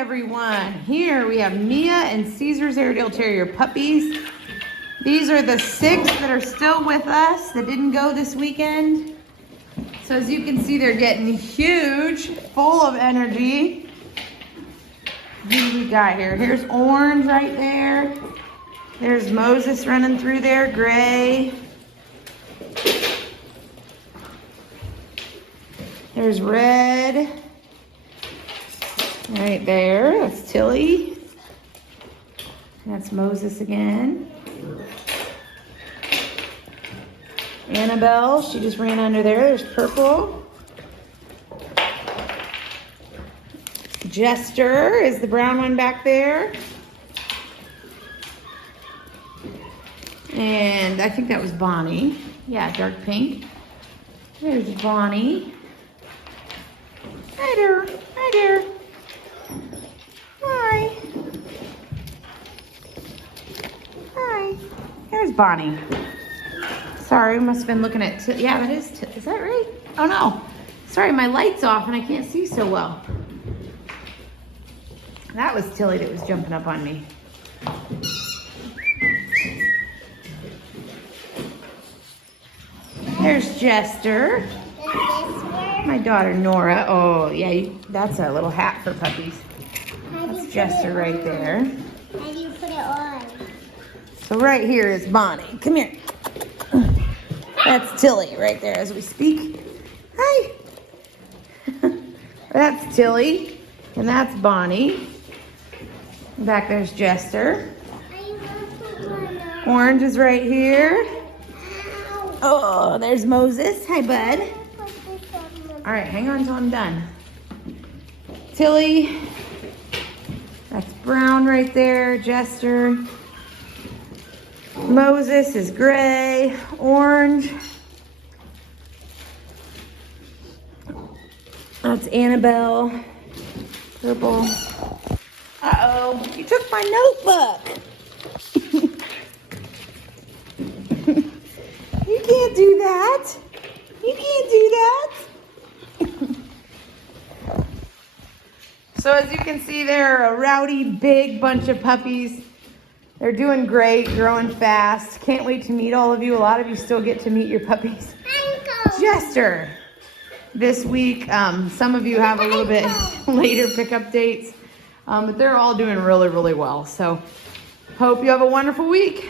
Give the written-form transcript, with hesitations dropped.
everyone. Here we have Mia and Caesar's Airedale Terrier puppies. These are the 6 that are still with us that didn't go this weekend. So as you can see, they're getting huge, full of energy. Who do we got here? Here's Orange right there. There's Moses running through there, Gray. There's Red. Right there, that's Tilly. That's Moses again. Annabelle, she just ran under there. There's Purple. Jester is the brown one back there. And I think that was Bonnie. Yeah, dark pink. There's Bonnie. Hi there. Hi there. Hi. Hi. There's Bonnie. Sorry, must have been looking at, yeah, that is that right? Oh no. Sorry, my light's off and I can't see so well. That was Tilly that was jumping up on me. There's Jester. My daughter Nora. Oh yeah, that's a little hat for puppies. That's Jester right there. How do you put it on? So right here is Bonnie. Come here. That's Tilly right there as we speak. Hi. That's Tilly. And that's Bonnie. Back there's Jester. Orange is right here. Oh, there's Moses. Hi, bud. All right, hang on till I'm done. Tilly. That's Brown right there. Jester. Moses is gray. Orange. That's Annabelle. Purple. Uh-oh, you took my notebook. You can't do that. You can't do that. So as you can see, they're a rowdy, big bunch of puppies. They're doing great, growing fast. Can't wait to meet all of you. A lot of you still get to meet your puppies. Jester. This week, some of you have a little bit later pickup dates, but they're all doing really, really well. So hope you have a wonderful week.